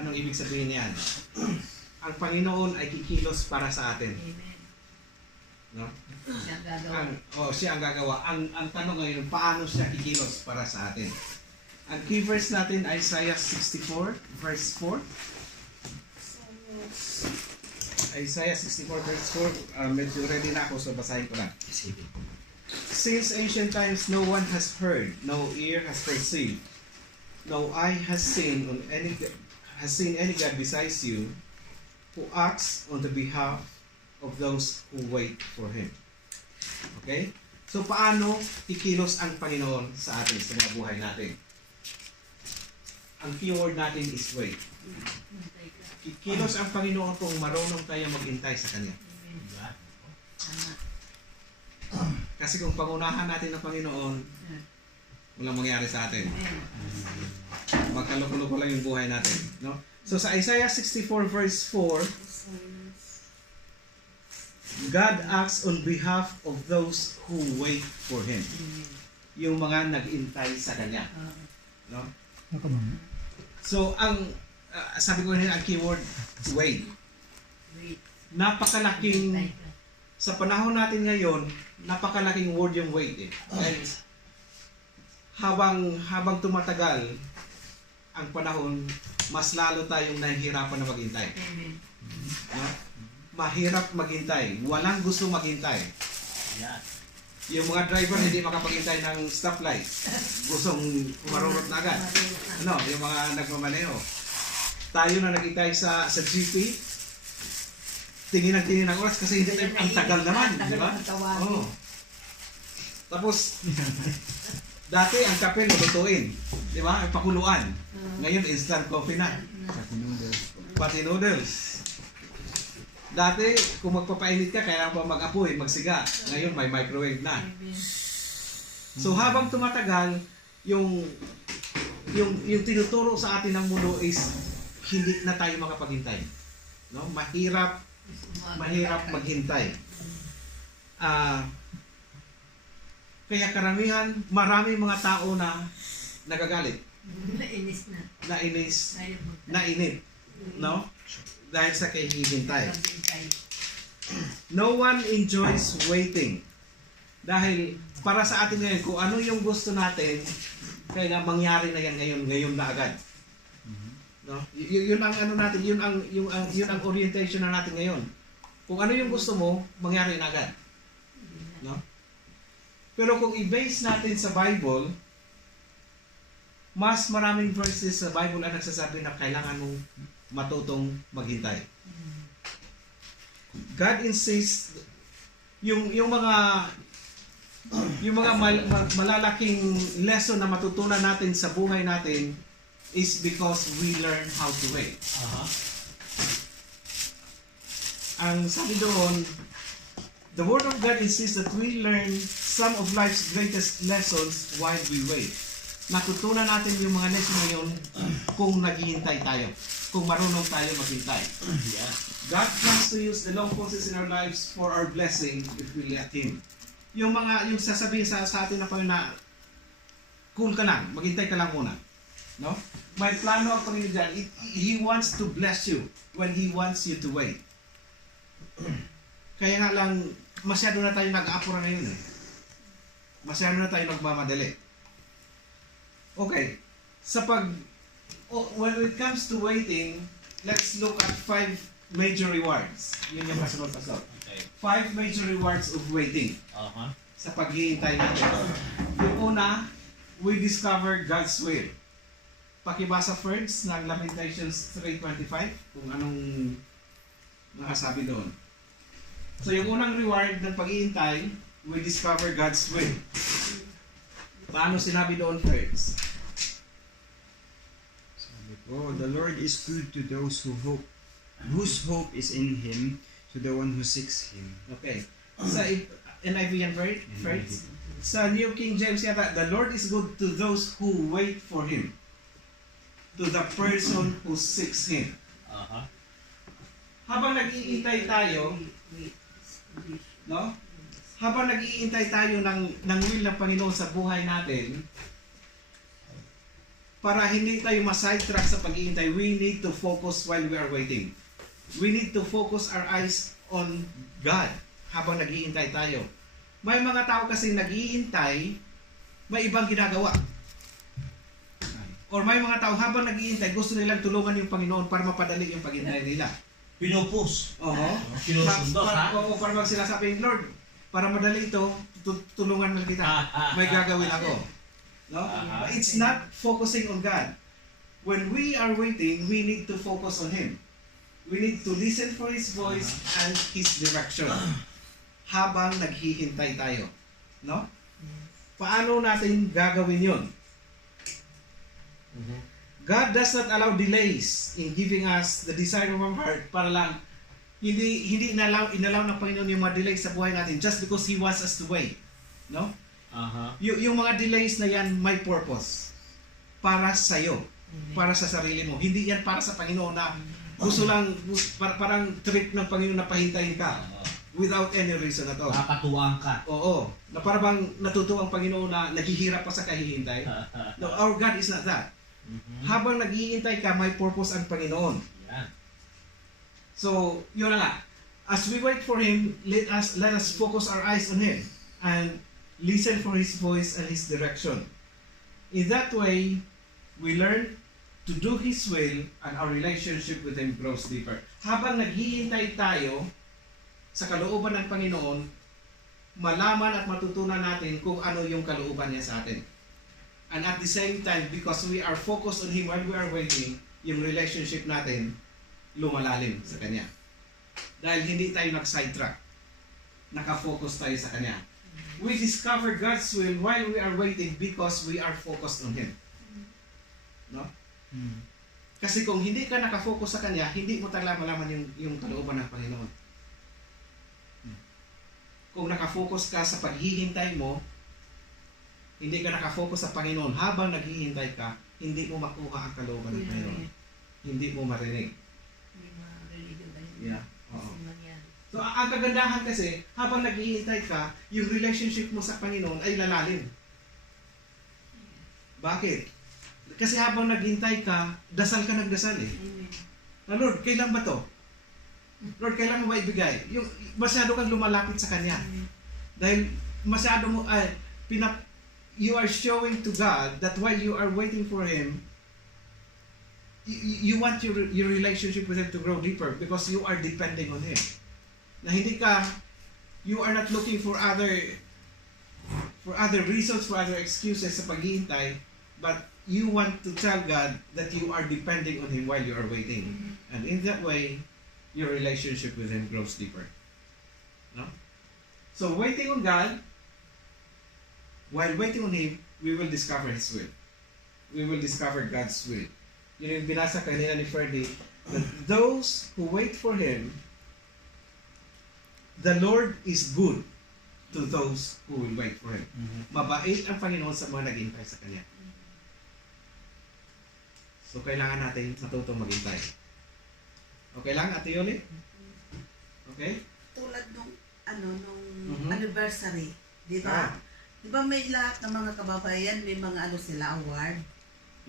Anong ibig sabihin niyan? Ang Panginoon ay kikilos para sa atin. Amen. No? Siya ang gagawa. Siya ang gagawa. Ang tanong ngayon, paano siya kikilos para sa atin? Ang key verse natin, Isaiah 64, verse 4. Isaiah 64, verse 4. Medyo ready na ako, so basahin ko lang. Since ancient times, no one has heard, no ear has perceived, no eye has seen any God besides you, who acts on the behalf of those who wait for Him. Okay? So, paano kikilos ang Panginoon sa atin, sa mga buhay natin? Ang keyword natin is wait. Kikilos ang Panginoon kung marunong tayo maghintay sa Kanya. Kasi kung pangunahan natin ang Panginoon, walang mangyari sa atin. Magkaloko-loko lang yung buhay natin. No? So sa Isaiah 64 verse 4, God acts on behalf of those who wait for Him. Yung mga nag-intay sa Kanya. No? So ang sabi ko rin ang keyword wait. Napakalaking sa panahon natin ngayon, napakalaking word yung wait eh. And habang tumatagal ang panahon, mas lalo tayong nahihirapan na maghintay. No? Mahirap maghintay. Walang gusto maghintay. Yung mga driver hindi makapaghintay ng stoplight. Gustong marunot na agad. Ano, yung mga nagmamaneho. Tayo na naghintay sa GP, tingin ng oras kasi hindi tayo, ang tagal naman, di ba? Oh. Tapos, dati ang kape lutuin, di ba? Ang pakuluan. Ngayon, instant coffee na. Pati noodles. Dati, kung magpapainit ka, kailangan pa mag-apoy, magsiga. Ngayon, may microwave na. So, habang tumatagal, yung tinuturo sa atin ng mundo is hindi na tayo makapaghintay. No? Mahirap maghintay. Kaya karamihan, marami mga tao na nagagalit. Nainip. No? Dahil sa kahihintay. No one enjoys waiting. Dahil para sa atin ngayon, kung ano yung gusto natin, kaya nga mangyari na yan ngayon na agad. No? Yun ang ano natin, yun ang orientation na natin ngayon. Kung ano yung gusto mo, mangyari na agad. No? Pero kung i-base natin sa Bible, mas maraming verses sa Bible ang nagsasabi na kailangan mong matutong maghintay. God insists yung mga malalaking lesson na matutunan natin sa buhay natin is because we learn how to wait. Ang sabi doon, the Word of God insists that we learn some of life's greatest lessons while we wait. Natutunan natin yung mga lesson na yun kung naghihintay tayo. Kung marunong tayo maghintay. God plans to use the long pauses in our lives for our blessing if we let Him. Yung sasabihin sa atin na na cool ka lang, maghintay ka lang muna. No? May plano ang Panginoon dyan. He wants to bless you when He wants you to wait. Kaya nga lang, masyado na tayo nag-aapura ngayon eh. Masyado na tayo nagmamadali. Okay. When it comes to waiting, let's look at 5 major rewards. Yun yung kasunod. Okay. 5 major rewards of waiting. Sa paghihintay natin. Yung una, we discover God's will. Pakibasa first ng Lamentations 3:25 kung anong nakasabi doon. So yung unang reward ng paghihintay, we discover God's will. Paano sinabi doon first? Oh, the Lord is good to those who hope, whose hope is in Him, to the one who seeks Him. Okay. Sa NIV yan first. Sa New King James yata, the Lord is good to those who wait for Him, to the person who seeks Him. Habang nag-iintay tayo, no? Habang nag-iintay tayo ng will ng Panginoon sa buhay natin, para hindi tayo ma-sidetrack sa pag-iintay, we need to focus while we are waiting. We need to focus our eyes on God habang nag-iintay tayo. May mga tao kasi nag-iintay, may ibang ginagawa. Or may mga tao habang nag-iintay, gusto nilang tulungan yung Panginoon para mapadali yung paghintay nila. Pinupus. Oo. Sinusundot, ha? Oo, para mag sila sabi, Lord, para madali ito, tulungan mo kita. May gagawin ako. No? It's not focusing on God. When we are waiting, we need to focus on Him. We need to listen for His voice and His direction. Habang naghihintay tayo. No? Paano natin gagawin yun? God does not allow delays in giving us the desire of our heart para lang hindi inalaw ng Panginoon yung mga delays sa buhay natin just because He wants us to wait. No? Yung mga delays na yan may purpose para sa iyo, para sa sarili mo. Hindi yan para sa Panginoon na gusto lang parang trip ng Panginoon na pahintayin ka without any reason at all. Nakakatuwang ka. Oo. Na para bang natutuwa ang Panginoon na naghihirap pa sa kahihintay. No, our God is not that. Habang naghihintay ka, may purpose ang Panginoon. Yan. So, yun na nga. As we wait for Him, let us focus our eyes on Him and listen for His voice and His direction. In that way, we learn to do His will and our relationship with Him grows deeper. Habang naghihintay tayo sa kalooban ng Panginoon, malaman at matutunan natin kung ano yung kalooban niya sa atin. And at the same time, because we are focused on Him while we are waiting, yung relationship natin lumalalim sa Kanya. Dahil hindi tayo nag-sidetrack. Nakafocus tayo sa Kanya. We discover God's will while we are waiting because we are focused on Him. No? Kasi kung hindi ka nakafocus sa Kanya, hindi mo talaga malaman yung kalooban ng Panginoon. Kung nakafocus ka sa paghihintay mo, hindi ka nakafocus sa Panginoon habang naghihintay ka, hindi mo makuha ang kalooban ng Panginoon. Hindi mo marinig. Yeah. Oo. So, ang kagandahan kasi, habang naghihintay ka, yung relationship mo sa Panginoon ay lalalim. Bakit? Kasi habang naghihintay ka, dasal ka nagdasal eh. Na, Lord, kailan ba to? Lord, kailan mo ba ibigay? Yung, masyado kang lumalapit sa Kanya. Dahil masyado mo, you are showing to God that while you are waiting for Him, you want your relationship with Him to grow deeper because you are depending on Him. Na hindi ka, you are not looking for other reasons, for other excuses sa paghihintay, but you want to tell God that you are depending on Him while you are waiting. And in that way, your relationship with Him grows deeper. No? So waiting on God, while waiting on Him, we will discover His will. We will discover God's will. Yun yung binasa kanina ni Ferdy, that those who wait for Him, the Lord is good to those who will wait for Him. Mabait ang Panginoon sa mga naghihintay sa Kanya. So, kailangan natin matutong maghintay. Okay lang, Ate Yoli? Okay? Tulad nung anniversary, di ba? Di ba may lahat ng mga kababayan, may mga sila award?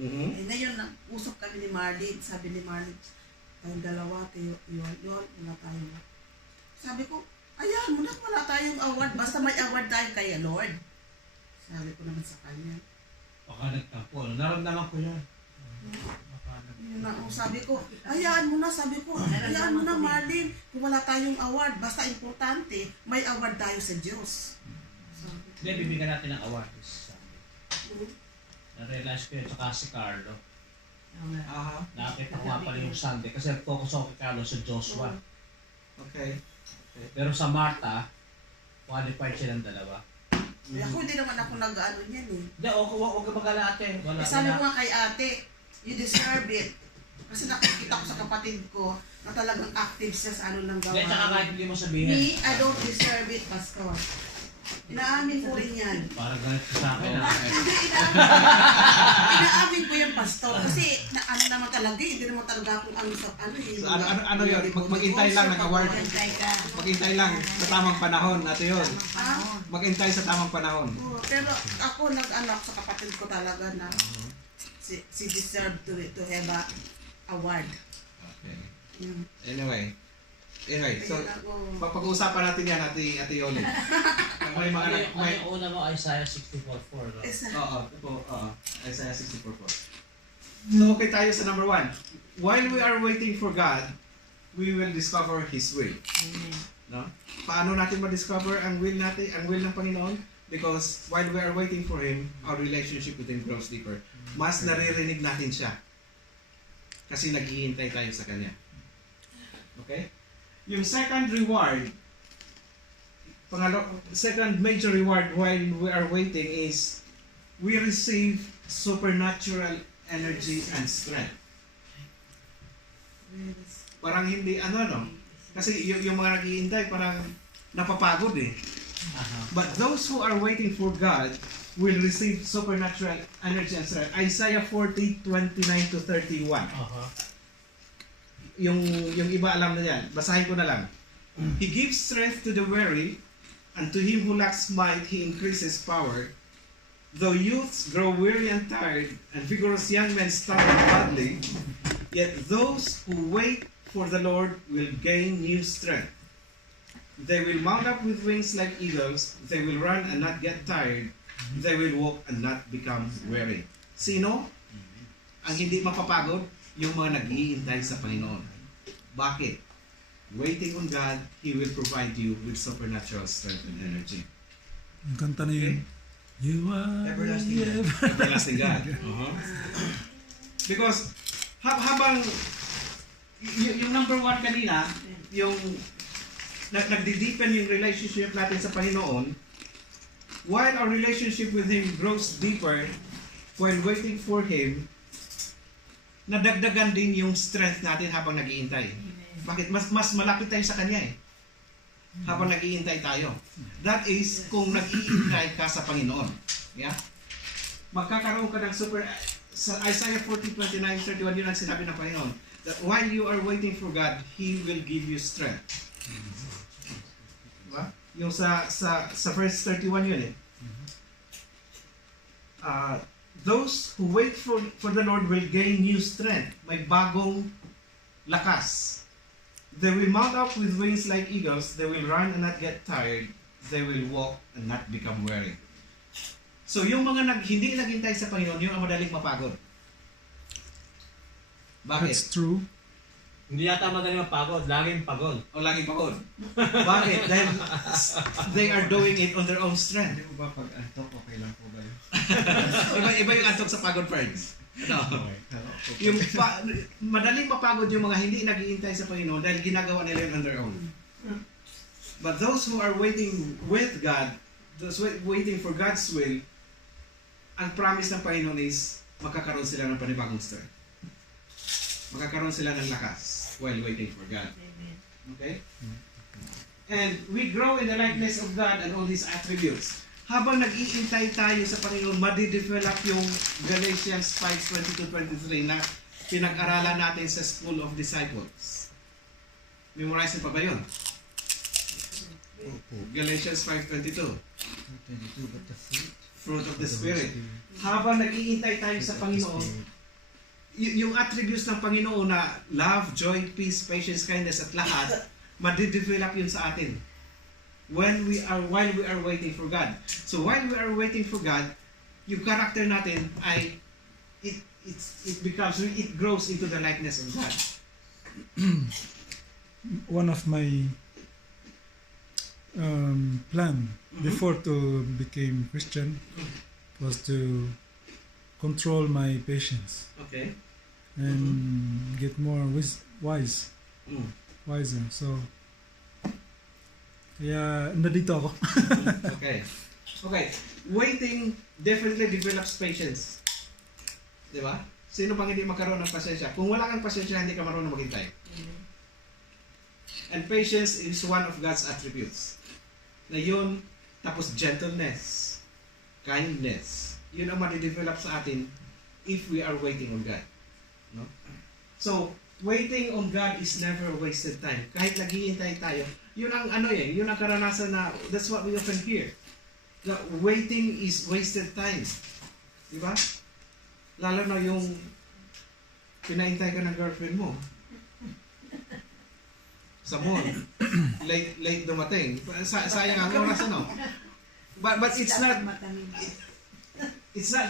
Eh, ngayon, usap kami ni Marlene, sabi ni Marlene, tayong dalawa, yun, wala tayong. Sabi ko, ayan mo na, wala tayong award, basta may award tayo kay Lord. Sabi ko naman sa kanya. Baka nagtampo. Naramdaman ko yan. Yun na, sabi ko, hayaan mo na, hayaan mo na Marlene, kung wala tayong award, basta importante, may award tayo sa Diyos. Hindi, bibigyan natin ng award. Na-realize ko yun, tsaka si Carlo. Nakakita ko nga pala yung Sunday, kasi focus ako kay Carlo sa Joshua. Okay. Pero sa Martha, qualified siya ng dalawa. Ako, hindi naman ako nag-ano niyan eh. Hindi, huwag ka mag-ala ate. Sabi ko nga kay ate, you deserve it. Kasi nakikita ko sa kapatid ko na talagang active siya sa ano ng gawain. Hindi, tsaka kahit hindi mo sabihin. Me, I don't deserve it, Pastor. Inaamin ko rin yan. Parang galit ka sa akin. Hindi, inaamin ko yan, Pastor. Kasi ano naman talaga, hindi naman talaga akong ano yun? Maghintay lang ng award. Maghintay lang sa tamang panahon, Ate yun. Maghintay sa tamang panahon. Pero ako nag-anak sa kapatid ko talaga na she deserved to have a award. Okay. Yun. Anyway, so Kaya ako, pag-uusapan natin yan, Ate Yoli. May mga may Yung una mo, Isaiah 64:4. No? Oo. Isaiah 64:4. So okay tayo sa number 1. While we are waiting for God, we will discover His will. Amen. No? Paano natin ma-discover ang will natin, ang will ng Panginoon? Because while we are waiting for Him, our relationship with Him grows deeper. Mas naririnig natin siya. Kasi naghihintay tayo sa Kanya. Okay? Yung second reward, second major reward while we are waiting is we receive supernatural energy and strength. Parang hindi, kasi yung mga naghihintay parang napapagod eh. But those who are waiting for God will receive supernatural energy and strength. Isaiah 40:29-31. Yung iba alam na yan. Basahin ko na lang. He gives strength to the weary, and to him who lacks might, He increases power. Though youths grow weary and tired, and vigorous young men stumble badly, yet those who wait for the Lord will gain new strength. They will mount up with wings like eagles. They will run and not get tired. They will walk and not become weary. Sino ang hindi mapapagod? Yung mga nag-iintay sa Panginoon. Bakit? Waiting on God, He will provide you with supernatural strength and energy. Yung kanta na yun. You are Everlasting God. Everlasting God. Because habang yung number 1 kanina, yung nagdi-deepen yung relationship natin sa Panginoon, while our relationship with Him grows deeper, while waiting for Him, nadagdagan din yung strength natin habang nag-iintay. Bakit? Mas malapit tayo sa Kanya eh. Habang nag-iintay tayo. That is, kung nag-iintay ka sa Panginoon. Yeah? Magkakaroon ka ng sa Isaiah 40:29-31, yun ang sinabi ng Panginoon. That while you are waiting for God, He will give you strength. Diba? Yung sa verse 31 yun eh. Those who wait for the Lord will gain new strength. May bagong lakas. They will mount up with wings like eagles. They will run and not get tired. They will walk and not become weary. So yung mga hindi naghintay sa Panginoon, yung ang madaling mapagod. Bakit? That's true. Hindi yata madaling mapagod, laging pagod. O laging pagod. Bakit? Dahil they are doing it on their own strength. Hindi ko ba pag antok, okay lang po ba yun? Iba yung antok sa pagod, friends. Yung madaling mapagod yung mga hindi nag-iintay sa Panginoon dahil ginagawa nila yun on their own. But those who are waiting with God, those waiting for God's will, ang promise ng Panginoon is magkakaroon sila ng panibagong strength. Magkakaroon sila ng lakas while waiting for God. Okay? And we grow in the likeness of God and all His attributes. Habang nag-iintay tayo sa Panginoon, madidevelop yung Galatians 5:22-23 na pinag-aralan natin sa School of Disciples. Memorize niyo pa ba yun? Galatians 5:22. 22, but the Fruit of the Spirit. Habang nag-iintay tayo sa Panginoon, yung attributes ng Panginoon na love, joy, peace, patience, kindness at lahat, madidevelop yun sa atin. While we are waiting for God. So while we are waiting for God, yung character natin ay it grows into the likeness of God. One of my plan before to become Christian was to control my patience Okay. and get more wiser. So kaya nandito ako. Okay. Waiting definitely develops patience. Di ba? Sino bang hindi magkaroon ng pasensya? Kung wala kang pasensya, hindi ka marunong maghintay. And patience is one of God's attributes. Na yun, tapos gentleness, kindness, yun ang madidevelop sa atin if we are waiting on God. No? So, waiting on God is never a wasted time. Kahit naghihintay tayo, yun ang yun ang karanasan na, that's what we often hear. The waiting is wasted time. Di ba? Lalo na yung pinaintay ka ng girlfriend mo. Sa mall. Late dumating. Sayang ang oras, ano? But it's not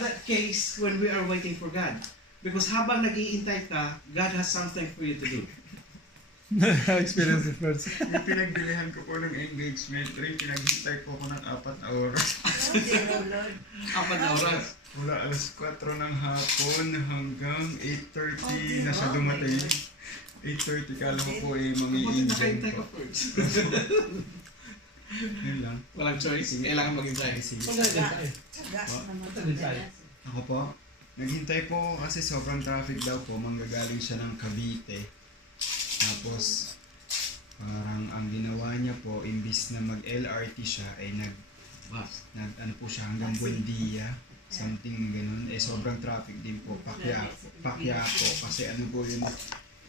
that case when we are waiting for God. Because habang nag-iintay ka, God has something for you to do. Experience it first. Yung pinagbilihan ko po ng engagement ring, pinaghintay po ko ng 4 na oras. 4 na oras. Mula alas 4 ng hapon hanggang 8:30 na siya dumating. 8:30 kala ko po Bakit mangi-enjoy nakaintay ka po. first? Yun lang. Walang choice. Kailangan maghintay. Matagal tayo. Ako po, naghintay po kasi sobrang traffic daw po. Manggagaling siya ng Cavite. Tapos, parang ang ginawa niya po, imbis na mag-LRT siya, ay ano po siya, hanggang Buendia. Something ganun. Eh, sobrang traffic din po. Pakyapo. Kasi ano po yun,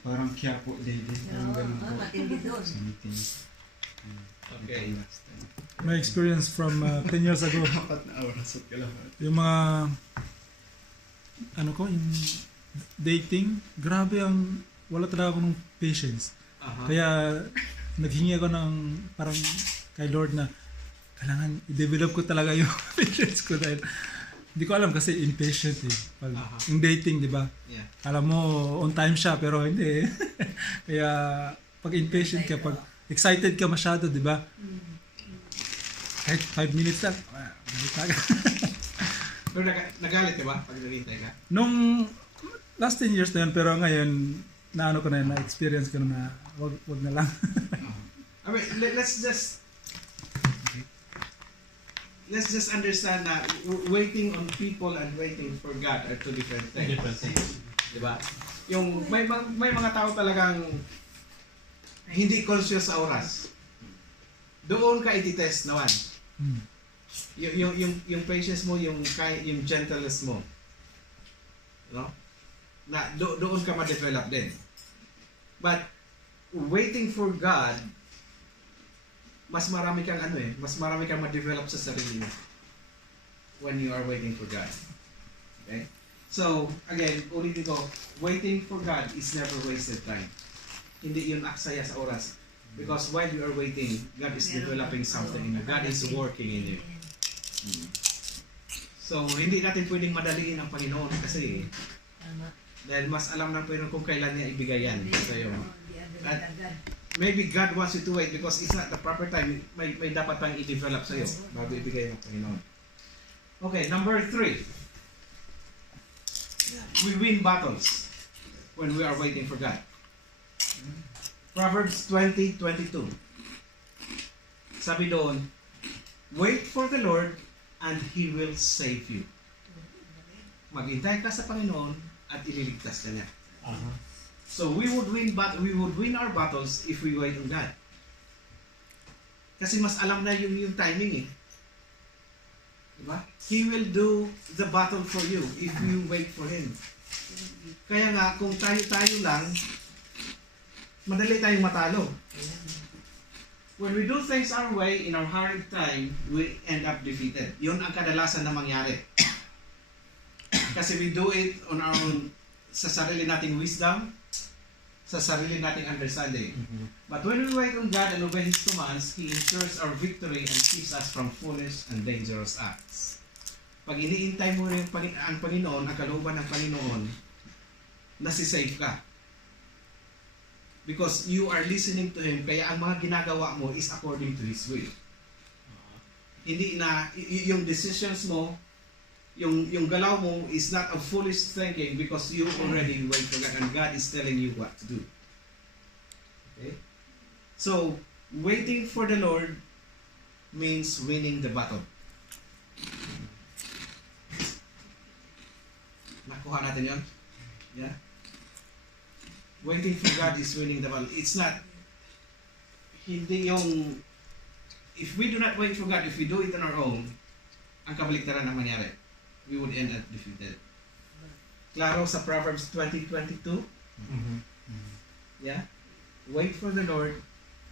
parang Quiapo din. Parang ganun po. Something. Okay. My experience from 10 years ago. 4 na oras at kalahati. Yung mga yung dating, grabe wala talaga ako ng patience. Aha. Kaya naghingi ako ng parang kay Lord na kailangan i-develop ko talaga yung patience ko dahil hindi ko alam kasi impatient eh. Pag yung dating, di ba? Yeah. Alam mo, on time siya pero hindi eh. Kaya pag impatient ka, pag excited ka masyado, di ba? Kahit 5 minutes lang, galit na agad. Pero nagalit ka ba pag naghintay ka? Nung last 10 years na yun, pero ngayon, na-ano ko na yun, na-experience ko na wag na lang. I mean, let's just understand that waiting on people and waiting for God are two different things. Different things. Diba? Yung may mga tao talagang hindi conscious sa oras. Doon ka i-test naman. Yung patience mo, yung gentleness mo. No? Na doon ka ma-develop din. But waiting for God, mas marami kang ma-develop sa sarili mo when you are waiting for God. Okay? So, again, ulitin ko, waiting for God is never wasted time. Hindi yun aksaya sa oras. Because while you are waiting, God is developing something in you. God is working in you. So, hindi natin pwedeng madaliin ang Panginoon kasi dahil mas alam ng Panginoon kung kailan niya ibigay yan sa iyo. At maybe God wants you to wait because it's not the proper time. May dapat pang i-develop sa iyo bago ibigay ng Panginoon. Okay, number 3. We win battles when we are waiting for God. Proverbs 20:22. Sabi doon, wait for the Lord and He will save you. Maghintay ka sa Panginoon at ililigtas ka niya. So we would win our battles if we wait on God. Kasi mas alam na yung timing eh. Diba? He will do the battle for you if you wait for Him. Kaya nga, kung tayo lang, madali tayong matalo. When we do things our way, in our hard time, we end up defeated. Yun ang kadalasan na mangyari. Kasi we do it on our own, sa sarili nating wisdom, sa sarili nating understanding. But when we wait on God and obey His commands, He ensures our victory and keeps us from foolish and dangerous acts. Pag iniintay mo ang Panginoon, ang kalooban ng Panginoon, nasisave ka. Because you are listening to Him, kaya ang mga ginagawa mo is according to His will. Hindi na, yung decisions mo, yung galaw mo is not a foolish thinking because you already wait for God and God is telling you what to do. Okay? So, waiting for the Lord means winning the battle. Nakuha natin yun? Yeah? Waiting for God is winning the battle. It's not, hindi yung, if we do not wait for God, if we do it on our own, ang kabaliktaran ang mangyari. We would end up defeated. Klaro sa Proverbs 20:22. Yeah? Wait for the Lord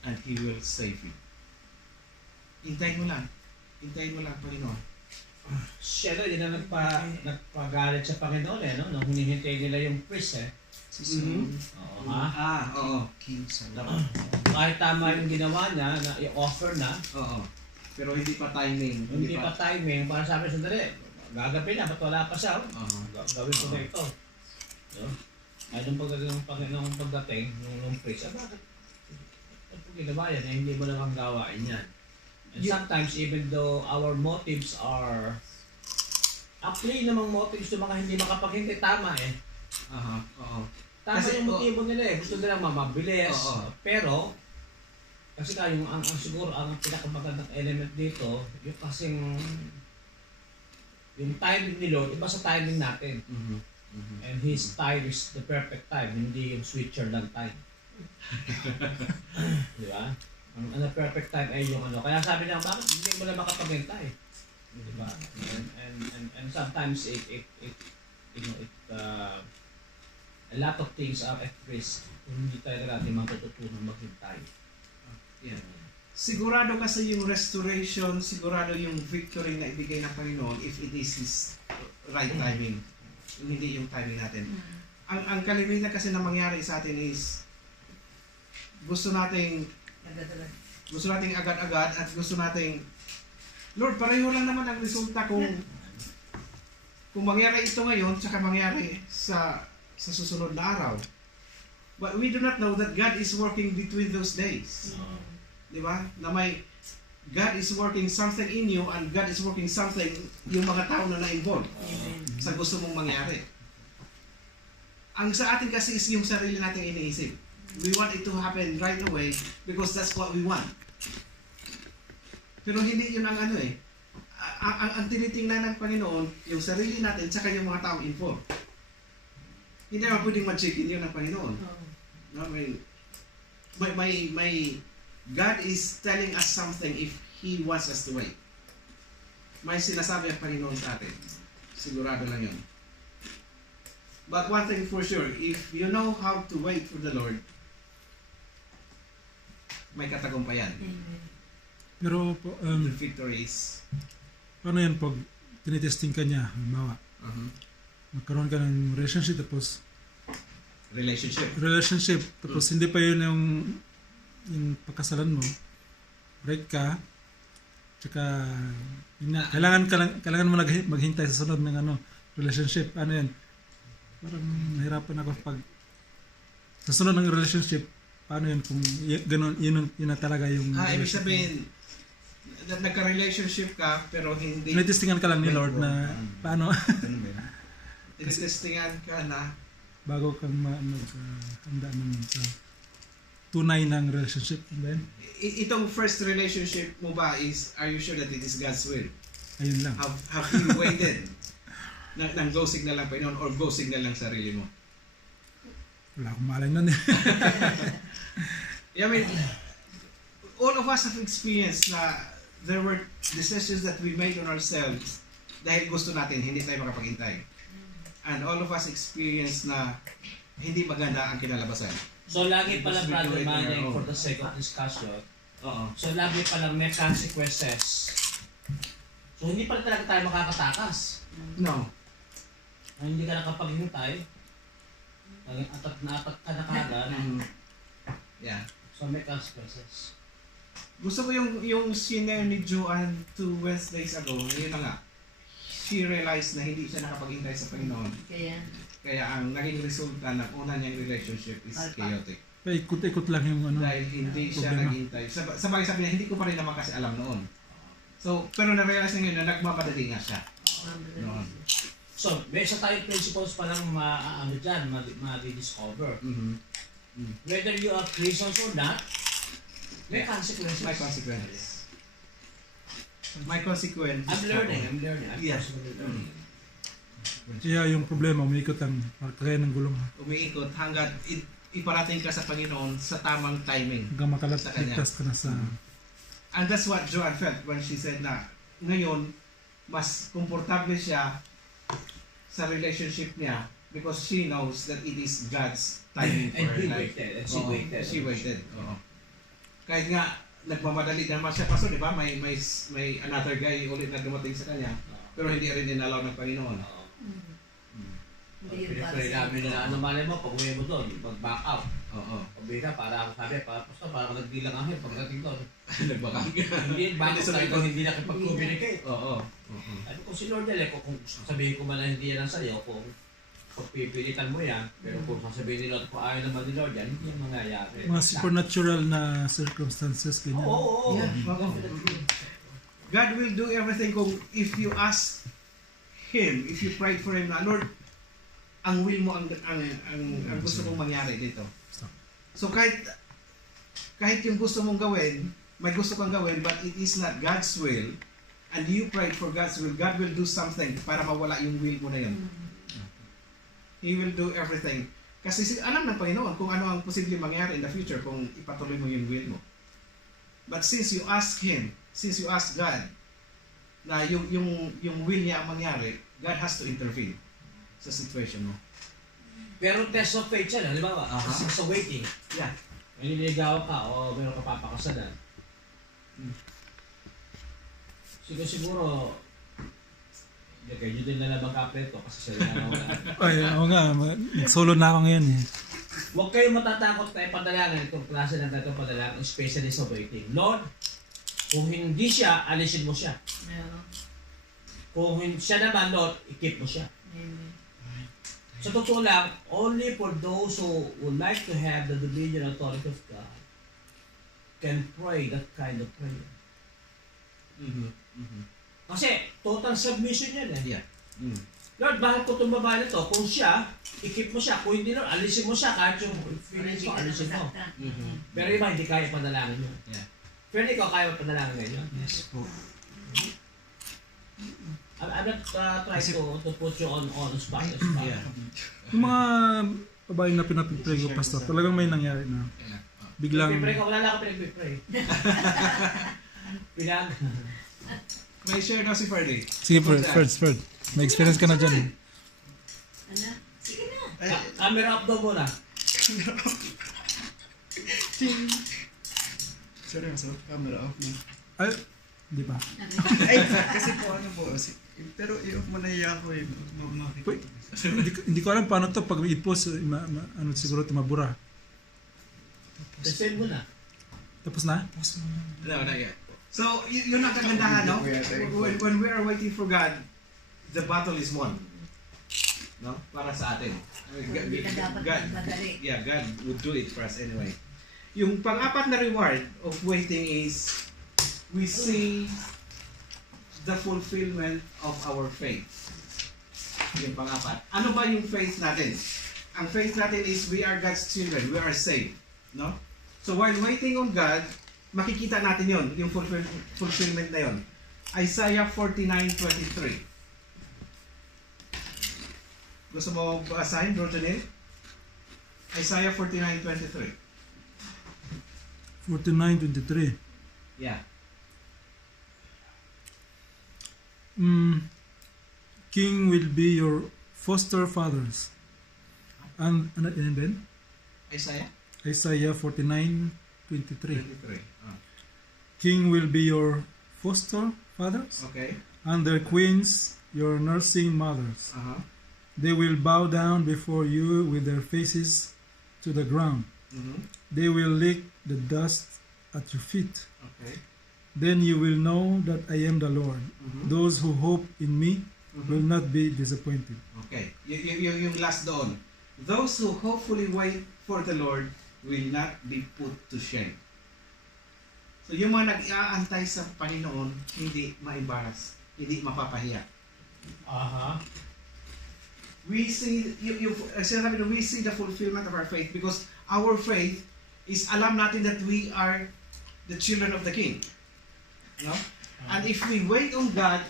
and He will save you. Hintayin mo lang. Hintayin mo lang, Panginoon. siya na, yun na nagpagalit sa Panginoon eh, no? Nung hinihintay nila yung priest eh. Oo, ha? Oo. King Saul. Kahit tama yung ginawa niya, na i-offer na, Oo. Pero hindi pa timing. hindi pa timing, para sabi sandali, gagapin na, ba't wala pa siya? Oo. Gawin ko na ito. No? Ay, nung pagdating ng Panginoon pagdating, nung priest, bakit? Kung ginawa yan, eh, hindi mo lang ang gawain yan. And sometimes, even though our motives are actually namang motives ng mga hindi makapaghintay, tama eh. Aha. Oo. Tama Kasi, yung motibo nila eh. Gusto nilang mamabilis. Oo. Pero, kasi yung ang siguro ang pinakamagandang element dito, yung kasing yung timing ni Lord, iba sa timing natin. And His time is the perfect time, hindi yung Switzerland time. Di ba? Ang perfect time ay yung ano. Kaya sabi niya, bakit hindi mo na makapaghintay? Di ba? And sometimes a lot of things are at risk kung hindi talaga natin matututunan maghintay. Yeah. Sigurado kasi yung restoration, sigurado yung victory na ibigay ng Panginoon if it is His right timing. Hindi yung timing natin. Ang kalimitan kasi na mangyari sa atin is gusto nating agad-agad at gusto nating Lord, pareho lang naman ang resulta kung mangyari ito ngayon tsaka mangyari sa susunod na araw. But we do not know that God is working between those days. Di ba? Na may God is working something in you and God is working something yung mga tao na na-involve sa gusto mong mangyari. Ang sa atin kasi is yung sarili natin iniisip. We want it to happen right away because that's what we want. Pero hindi yun ang ano eh. Ang tinitingnan ng Panginoon, yung sarili natin, tsaka yung mga taong involved. Hindi naman pwedeng mag-chicken yun ng Panginoon. No, may God is telling us something if He wants us to wait. May sinasabi ang Panginoon sa atin. Sigurado lang yun. But one thing for sure, if you know how to wait for the Lord, may katagumpayan. Pero The victory is... paano yan pag tinitesting ka niya, halimbawa, magkaroon ka ng relationship tapos hindi pa yun yung pagkasalan mo, break ka, tsaka yun na, kailangan mo maghintay sa sunod ng relationship, ano yan, parang nahirapan ako pag sa sunod ng relationship, paano yun kung ganun, yun na talaga yung ibig sabihin, nagka-relationship ka pero hindi... tinitestingan ka lang ni Lord na paano? Tinitestingan ka na bago kang handa ng sa tunay ng relationship. And then, itong first relationship mo ba is, are you sure that it is God's will? ayun lang. Have you waited ng go signal lang Panginoon or go signal lang sarili mo? Wala akong malay nun eh. I mean, all of us have experienced na there were decisions that we made on ourselves dahil gusto natin, hindi tayo makapaghintay. And all of us experienced na hindi maganda ang kinalabasan. So lagi pala, Brother Manny, for the sake of discussion, so lagi palang may consequences. So hindi pala talaga tayo makakatakas. No. Hindi ka nakapaghintay, atat ka na kagad. Yeah. So may consequences. Gusto ko yung senior ni Joanne 2 Wednesdays ago, yun na nga. She realized na hindi siya nakapaghintay sa Panginoon. Kaya ang naging resulta ng una niyang relationship is chaotic. Ikot-ikot lang yung Dahil hindi siya problema. naghintay. Sabay sabi niya, hindi ko pa rin naman kasi alam noon. So, pero na-realize niya ngayon na nagmamadali nga siya. Noon. So, may isa tayong principles palang ma-discover. Whether you are Christians or not, may consequences. My consequence. My consequence. I'm learning. Yes. Kaya yung problema, umiikot ang kaya ng gulong. Umiikot hanggat iparating ka sa Panginoon sa tamang timing. Hanggang Sa kanya. makaligtas ka na sa... And that's what Joanne felt when she said na ngayon, mas komportable siya sa relationship niya because she knows that it is God's timing for And her he life. waited. And she Oo, waited. She waited. Oo. Kahit nga nagmamadali naman siya. Kaso di ba may another guy ulit na dumating sa kanya. Pero hindi rin inalaw ng Panginoon. Oo. Hindi yun para Pinipray sa namin na ano malay mo, pag uwi mo doon, mag-back out. Oo. Pabili ka, para ako sabi, para nagbilang kami pagdating doon. Nagbaka. Hindi, bakit Hindi tayo hindi nakipag-communicate? Oo. Sabi ko si Lord Dele, kung sabihin ko man na hindi yan ang sa'yo, kung pagpipilitan mo yan, pero kung sasabihin ni Lord, kung ayaw naman ni Lord yan, hindi yan mangyayari. Mga supernatural na circumstances, ganyan. Oo. Yeah. God will do everything kung if you ask Him, if you pray for Him na, Lord, ang will mo, ang gusto mong mangyari dito. So kahit yung gusto mong gawin, may gusto kang gawin, but it is not God's will, and you prayed for God's will, God will do something para mawala yung will mo na yun. He will do everything. Kasi alam ng Panginoon kung ano ang posibleng mangyari in the future kung ipatuloy mo yung will mo. But since you ask Him, since you ask God, na yung will niya ang mangyari, God has to intervene sa situation mo. Pero test of faith yan, di ba ba? Aha. Sa waiting. Yeah. May niligaw ka o meron ka papakasalan. Siguro, hindi kayo din na lang mag-update ko kasi sila na wala. Ay, oo nga, nag-solo na ako ngayon eh. Huwag kayong matatakot tayo padalangan itong klase ng tatong padalangan, especially sa waiting. Lord, kung hindi siya, alisin mo siya. Meron. Kung siya naman, Lord, i-keep mo siya. Amen. Sa totoo lang, only for those who would like to have the dominion and authority of God can pray that kind of prayer. Kasi total submission yan eh. Yeah. Mm. Lord, mahal ko itong babae na to. Kung siya, i-keep mo siya. Kung hindi, Lord, alisin mo siya. Kahit yung feelings mo, alisin mo. Pero iba, hindi kaya panalangin yun. Yeah. Pero ikaw kaya panalangin ngayon. Yes po. I'm not trying to put you on the spot. Yeah. Yung mga babaeng na pinapipray ko, Pastor, talagang may nangyari na. Biglang, Pinag-pray ka, wala lang ka pinag-pray. May share na si Ferdy. sige, Fred. May experience ka na dyan eh. Ano? Sige na. Camera up daw muna. Sorry, so camera off na. Ay, di ba? Ay, kasi po ano po, pero i-off mo na iya ko eh. Wait, hindi ko alam paano to pag i-post, ano siguro ito mabura. Send mo na. Tapos na? No, not yet. So, yun ang kagandahan, no? When we are waiting for God, the battle is won. No? Para sa atin. I mean, Hindi ka dapat God, magmadali. yeah, God would do it for us anyway. Yung pang-apat na reward of waiting is we see the fulfillment of our faith. Yung pang-apat. Ano ba yung faith natin? Ang faith natin is we are God's children. We are saved. No? So while waiting on God, makikita natin yon, yung fulfillment na yon. Isaiah 49:23. Gusto mo basahin, Bro Janil? Isaiah 49:23. 49:23. Yeah. King will be your foster fathers. And then Isaiah Isaiah 49:23. 23. King will be your foster fathers, Okay. and their queens your nursing mothers. Uh-huh. They will bow down before you with their faces to the ground. Mm-hmm. They will lick the dust at your feet. Okay. Then you will know that I am the Lord. Mm-hmm. Those who hope in me will not be disappointed. Okay. Yung last doon. Those who hopefully wait for the Lord will not be put to shame. So yung mga nag-aantay sa Panginoon, hindi ma-embarrass, hindi mapapahiya. Aha. We see, we see the fulfillment of our faith because our faith is alam natin that we are the children of the King. No? And if we wait on God,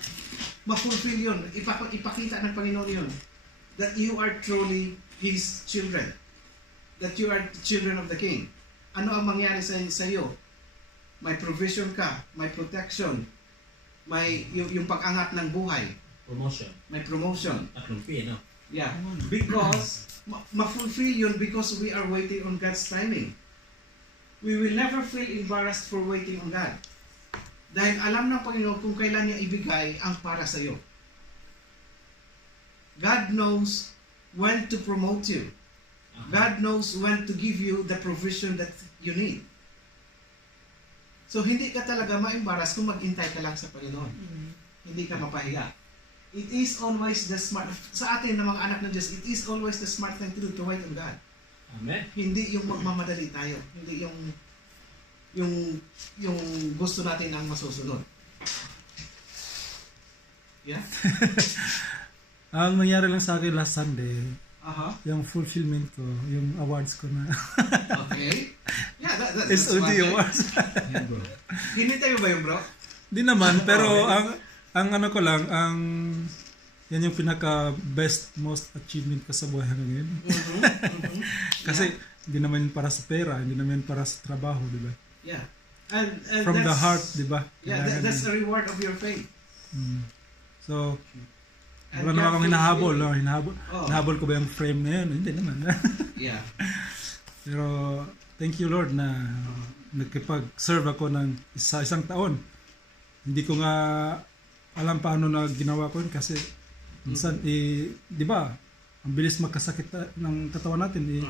ma-fulfill yun. Ipakita ng Panginoon yun. That you are truly His children. That you are the children of the King. Ano ang mangyari sa iyo? May provision ka, may protection, may yung pag-angat ng buhay, Promotion. may promotion. Tatlong P, no? Yeah, because ma-fulfill yun because we are waiting on God's timing. We will never feel embarrassed for waiting on God. Dahil alam ng Panginoon kung kailan niya ibigay ang para sa iyo. God knows when to promote you. God knows when to give you the provision that you need. So, hindi ka talaga ma-embarrass kung mag-intay ka lang sa Panginoon. Hindi ka mapahiya. It is always the smart, sa atin na mga anak ng Diyos, it is always the smart thing to do to wait on God. Amen. Hindi yung magmamadali tayo. Hindi yung gusto natin ang masusunod. Yeah? Ang nangyari lang sa akin last Sunday, Aha. yung fulfillment ko, yung awards ko na Okay. Yeah, that's SOD one thing. awards. Yan bro. Hinintay mo ba yun, bro? Di naman, pero Okay. ang ano ko lang, yan yung pinaka best most achievement ko sa buhay hanggang ngayon. Kasi hindi naman yun para sa pera, hindi naman yun para sa trabaho, di ba? Yeah. And From the that's- heart, di ba? Yeah, that's the reward of your faith. So, And wala naman God akong hinahabol. fulfill- Hinahabol ko ba yung frame na yun? Hindi naman. Yeah. Pero, thank you Lord na nagkipag-serve ako ng isang taon. Hindi ko nga alam paano na ginawa ko yun kasi minsan, di ba, ang bilis magkasakit ng katawan natin.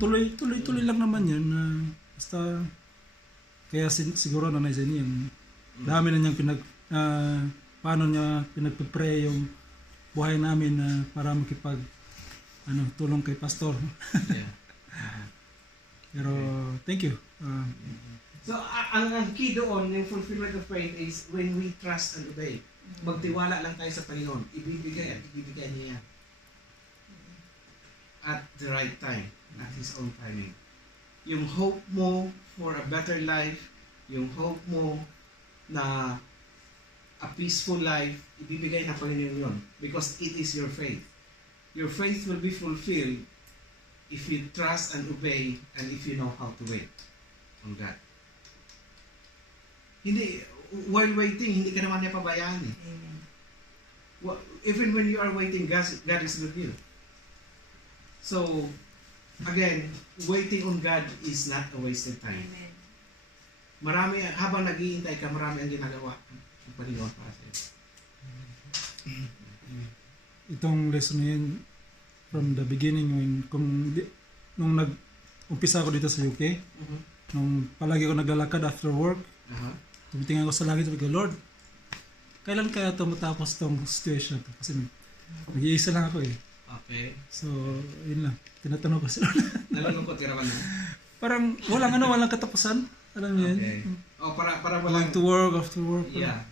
Tuloy lang naman yun. Basta, kaya siguro na nasa niya yung dami na niyang paano niya pinagpipray yung buhay namin para makipag tulong kay pastor. Yeah. Pero thank you. So, ang key doon, yung fulfillment of faith is when we trust and obey. Magtiwala lang tayo sa Panginoon. Ibibigay at ibibigay niya yan. At the right time. At His own timing. Yung hope mo for a better life, yung hope mo na a peaceful life, ibibigay ng Panginoon yun. Because it is your faith. Your faith will be fulfilled if you trust and obey and if you know how to wait on God. Hindi, while waiting, hindi ka naman niya pabayaan eh. Even when you are waiting, God is with you. So, again, waiting on God is not a wasted time. Marami, habang nag-iintay ka, marami ang ginagawa ng Panginoon para sa iyo. Itong lesson na yun, from the beginning, nung nag-umpisa ako dito sa UK, nung palagi ko naglalakad after work, tumitingin ko sa langit, sabi ko, Lord, kailan kaya ito matapos tong situation to? Kasi mag-iisa lang ako eh. Okay. So, yun lang. Tinatanong ko sila. Nalulungkot ka naman. Parang walang katapusan. Alam niyo yun? Okay. Oh, para Going walang... to work, after work. Yeah.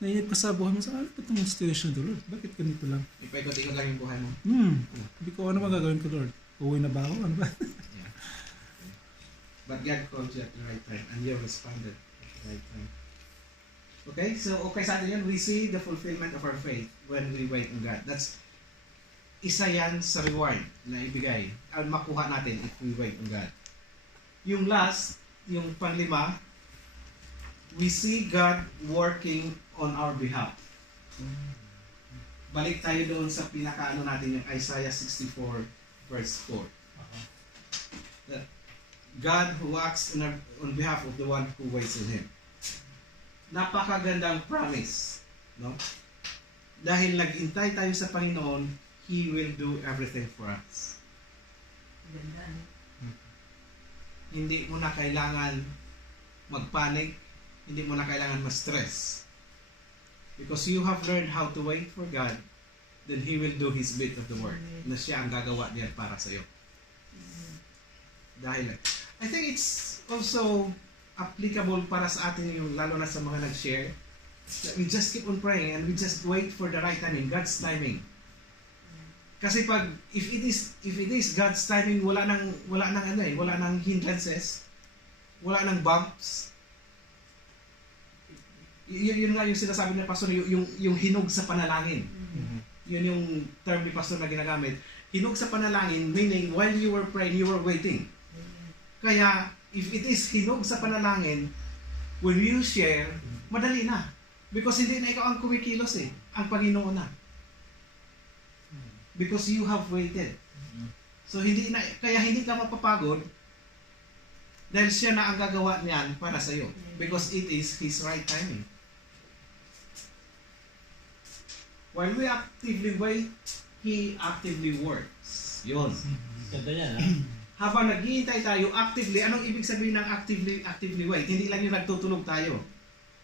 Nainip ka sa buhay mo, ano ba itong situation to, Lord? Bakit ganito lang? Ipaikot-ikot lang yung buhay mo. Sabi ko, ano ba gagawin ko, Lord? Uwi na ba ako? Ano ba? Yeah. But God called you at the right time and you responded at the right time. Okay? So, okay sa atin yun. We see the fulfillment of our faith when we wait on God. That's isa yan sa reward na ibigay ang makuha natin if we wait on God. Yung last, yung panglima, we see God working on our behalf. Balik tayo doon sa pinakaano natin yung Isaiah 64 verse 4. That God who acts on behalf of the one who waits on Him. Napakagandang promise, no? Dahil nag-intay tayo sa Panginoon, He will do everything for us. Hindi mo na kailangan magpanik, hindi mo na kailangan ma-stress. Because you have learned how to wait for God, then He will do His bit of the work na siya ang gagawa niya para sa iyo. Dahil, I think it's also applicable para sa atin yung lalo na sa mga nag-share that we just keep on praying and we just wait for the right timing, God's timing. Kasi pag if it is God's timing, wala nang hindrances, wala nang bumps. Yun nga yung sinasabi ng pastor, yung hinog sa panalangin. Yun yung term ni pastor na ginagamit. Hinog sa panalangin, meaning while you were praying, you were waiting. Kaya if it is hinog sa panalangin, when you share, madali na. Because hindi na ikaw ang kumikilos eh, ang Panginoon na. Because you have waited. So kaya hindi ka mapapagod dahil siya na ang gagawa niyan para sa iyo. Because it is His right timing. While we actively wait He actively works. Yun. Ganda yan, ha? Habang naghihintay tayo actively, anong ibig sabihin ng actively wait? Hindi lang yung nagtutulog tayo.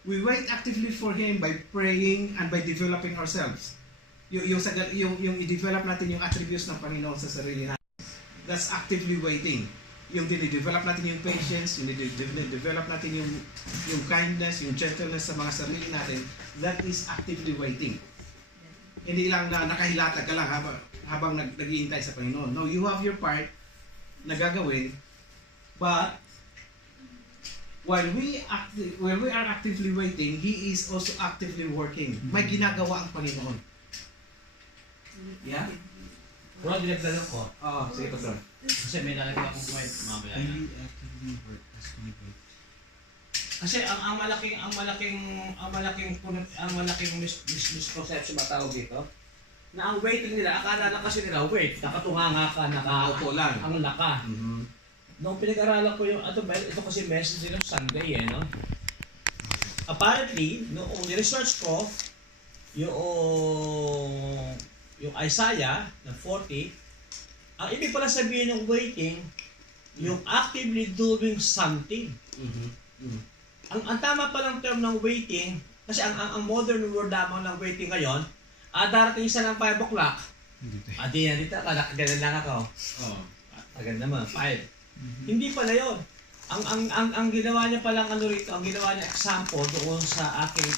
We wait actively for Him by praying and by developing ourselves. Yung i-develop natin yung attributes ng Panginoon sa sarili natin. That's actively waiting. Yung dinidevelop natin yung patience, yung dinidevelop natin yung kindness, yung gentleness sa mga sarili natin, that is actively waiting. Hindi lang na nakahilatag ka lang habang naghihintay sa Panginoon. No, you have your part na gagawin, but while we are actively waiting, He is also actively working. May ginagawa ang Panginoon. Yeah? Bro, dinagdagan ko. Oo, sige pa, sir. Kasi may nalagyan akong point mamaya. Highly actively work as we wait. Kasi ang malaking misconception ba tawag dito? Na ang waiting nila, akala na kasi nila, wait, nakatunganga ka, Nakaupo lang. ang laka. Mm-hmm. Nung pinag-aralan ko ito kasi message ng Sunday no? Apparently, noong research ko, yung Isaiah na 40, ang ibig pala sabihin ng waiting, yung actively doing something. Mm-hmm. Mm-hmm. Ang tama palang term ng waiting, kasi ang modern word lamang ng waiting ngayon, darating siya ng 5 o'clock. Dito ka, ganun lang ako. Oh. Agad naman, 5. Hindi pala yun. Ang ginawa niya palang rito, ang ginawa niya example doon sa aking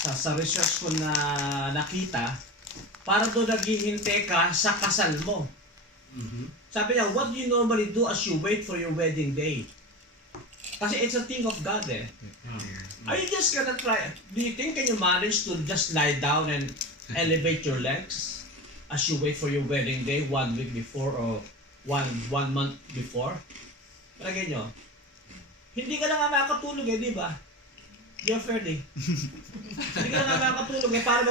sa research ko na nakita, para doon naghihintay ka sa kasal mo. Mm-hmm. Sabi niya, what do you normally do as you wait for your wedding day? Kasi it's a thing of God eh. Are you just gonna try? Do you think can you manage to just lie down and elevate your legs as you wait for your wedding day 1 week before or one month before? Palagay nyo. Hindi ka lang nga makakatulog eh, di ba? Di ba, Ferdy? Hindi ka lang nga makakatulog eh. Para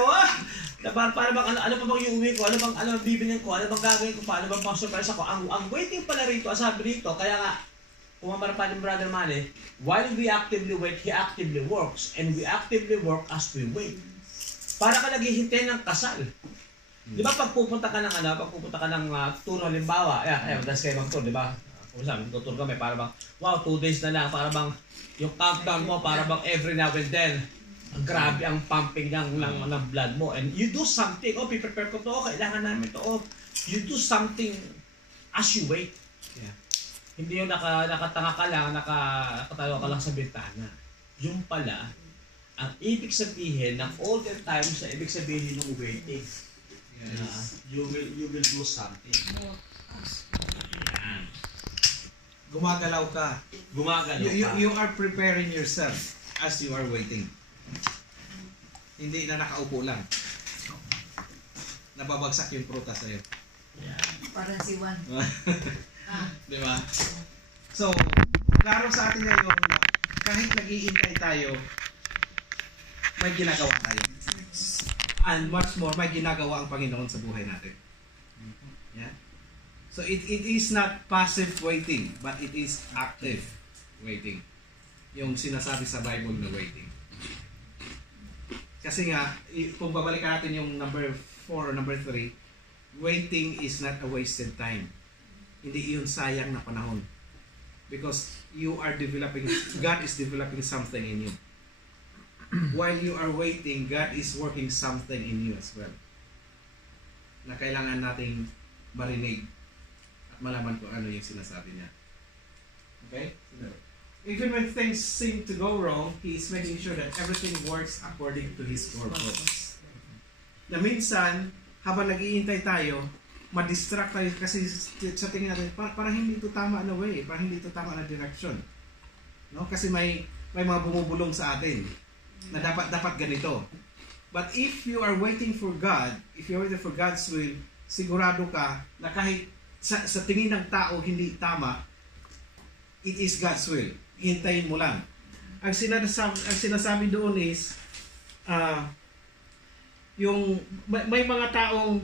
ba, para bang ano pa bang iuwi ko? Ano bang bibilin ko? Ano bang gagawin ko? Paano bang pang-surprise ako? Ang waiting pala rito, sabi rito, kaya nga, kumamara pa ng Brother Manny, while we actively wait, He actively works. And we actively work as we wait. Para ka naghihintay ng kasal. Di ba pag pupunta ka ng tour, halimbawa, madalas kayo mag-tour, di ba? Kung saan, mag-tour kami, para bang, wow, 2 days na lang, para bang, yung countdown mo, para bang every now and then, grabe ang pumping ng blood mo. And you do something, prepare ko to, kailangan namin to, you do something as you wait. Yeah. Hindi yung nakatanga ka lang, nakatayo ka lang sa bintana. Yung pala, ang ibig sabihin ng all the time sa ibig sabihin ng waiting. Yes. You will do something. Yan. Gumagalaw ka. Gumagalaw ka. You are preparing yourself as you are waiting. Hindi na nakaupo lang. Nababagsak yung prutas sa'yo. Yan. Parang si Juan. Di ba? So, klaro sa atin ngayon na kahit nag-iintay tayo, may ginagawa tayo. And much more, may ginagawa ang Panginoon sa buhay natin. Yeah? So, it is not passive waiting, but it is active waiting. Yung sinasabi sa Bible na waiting. Kasi nga, kung babalikan natin yung number 4 or number 3, waiting is not a wasted time. Hindi yun sayang na panahon. Because God is developing something in you. While you are waiting, God is working something in you as well. Na kailangan nating marinig at malaman kung ano yung sinasabi niya. Okay? Even when things seem to go wrong, He is making sure that everything works according to His purpose. Na minsan, habang nag-iintay tayo, ma-distract tayo kasi sa tingin natin, parang hindi ito tama na way, parang hindi ito tama na direction. No? Kasi may mga bumubulong sa atin na dapat ganito. But if you are waiting for God, if you are waiting for God's will, sigurado ka na kahit sa tingin ng tao hindi tama, it is God's will. Hintayin mo lang. Ang sinasabi doon is, yung may mga taong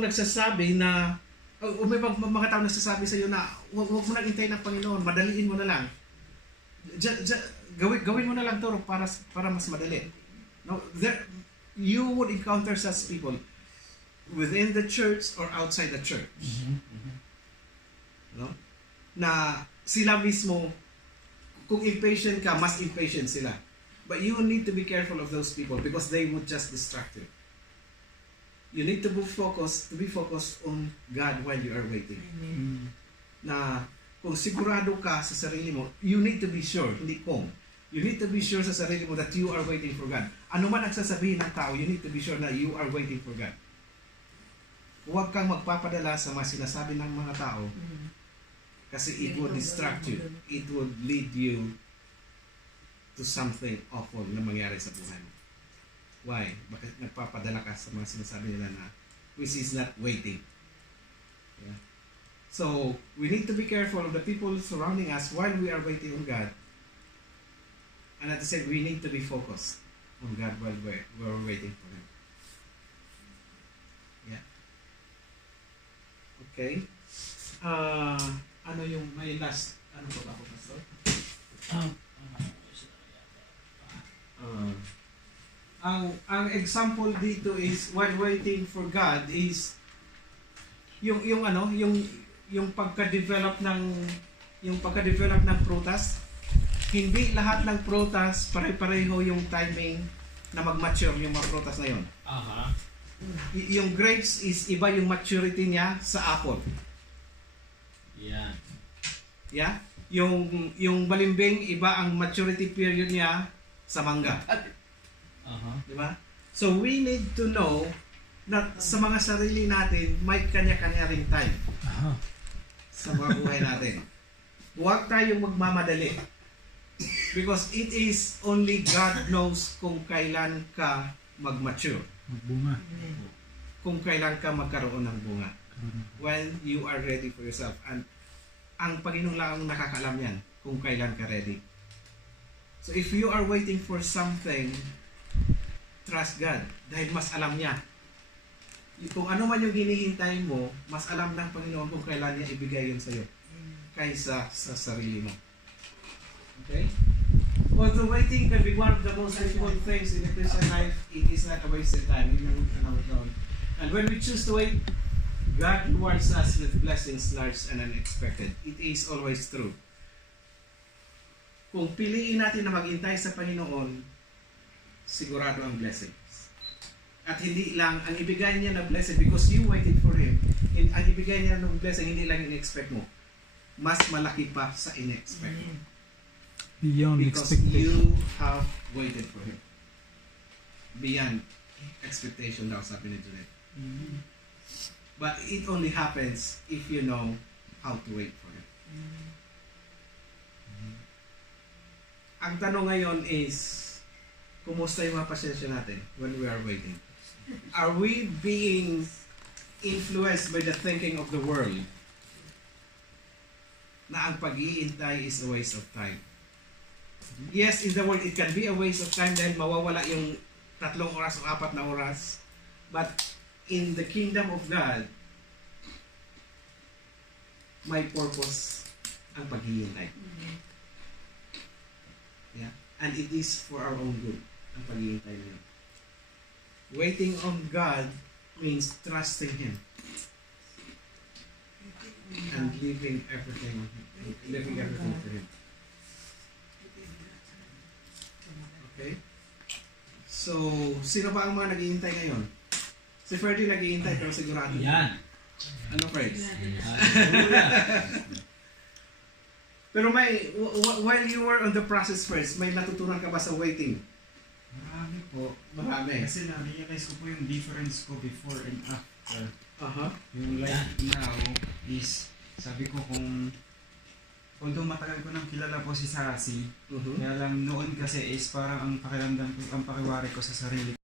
nagsasabi na may mga taong nagsasabi sa iyo na huwag mo nang hintayin ng Panginoon, madaliin mo na lang. Gawin mo na lang to para mas madali. No, you would encounter such people within the church or outside the church. No? Na sila mismo, kung impatient ka, mas impatient sila. But you need to be careful of those people because they would just distract you. You need to be focused on God while you are waiting. Na kung sigurado ka sa sarili mo, you need to be sure, hindi kung. You need to be sure sa sarili mo that you are waiting for God. Ano man ang sasabihin ng tao, you need to be sure na you are waiting for God. Huwag kang magpapadala sa mga sinasabi ng mga tao kasi it would distract you. It would lead you to something awful na mangyari sa buhay mo. Why? Bakit nagpapadala ka sa mga sinasabi nila na which is not waiting? Yeah. So, we need to be careful of the people surrounding us while we are waiting on God. And at the same, we need to be focused on God while we're waiting for Him. Yeah. Okay. Ano yung may last? Ano po ako, Pastor? Ang example dito is while waiting for God is yung pagka-develop ng prutas. Hindi lahat ng prutas pare-pareho yung timing na mag-mature yung mga prutas na yun. Yung grapes is iba yung maturity niya sa apple. Yeah. Yeah? Yung balimbing iba ang maturity period niya sa mangga. Di ba? So we need to know na sa mga sarili natin may kanya-kanya ring time sa mga buhay natin. Huwag tayong magmamadali. Because it is only God knows kung kailan ka mag-mature. Magbunga. Kung kailan ka magkaroon ng bunga. When you are ready for yourself. And ang Panginoon lang ang nakakaalam yan kung kailan ka ready. So if you are waiting for something, trust God. Dahil mas alam niya. Kung ano man yung hinihintay mo, mas alam ng Panginoon kung kailan niya ibigay yun sa'yo. Kaysa sa sarili mo. Okay? Although waiting can be one of the most difficult things in the Christian life, it is not a wasted time. And when we choose to wait, God rewards us with blessings large and unexpected. It is always true. Kung piliin natin na maghintay sa Panginoon, sigurado ang blessings. At hindi lang, ang ibigay niya na blessing because you waited for Him, ang ibigay niya ng blessing, hindi lang in-expect mo. Mas malaki pa sa in-expect mo. Beyond Because expectation. you have waited for Him. Beyond expectation daw sabi ni Juliet. But it only happens if you know how to wait for Him. Ang tanong ngayon is, kumusta yung mga pasensya natin when we are waiting? Are we being influenced by the thinking of the world na ang pag-iintay is a waste of time? Yes, in the world, it can be a waste of time dahil mawawala yung 3 oras o 4 na oras. But in the kingdom of God, may purpose ang paghihintay. Yeah? And it is for our own good, ang paghihintay na yun. Waiting on God means trusting Him and leaving everything for Him. Okay? So, sino ba ang mga naghihintay ngayon? Si Ferdy naghihintay pero sigurado. Yan. Ano, Fred? Hallelujah. Pero while you were on the process first, may natutunan ka ba sa waiting? Marami po. Marami. Kasi na-realize ko po yung difference ko before and after. Yung like now is, sabi ko kung although matagal ko nang kilala po si Sassy, kaya lang noon kasi is parang ang pakiramdam ko, ang pakiwari ko sa sarili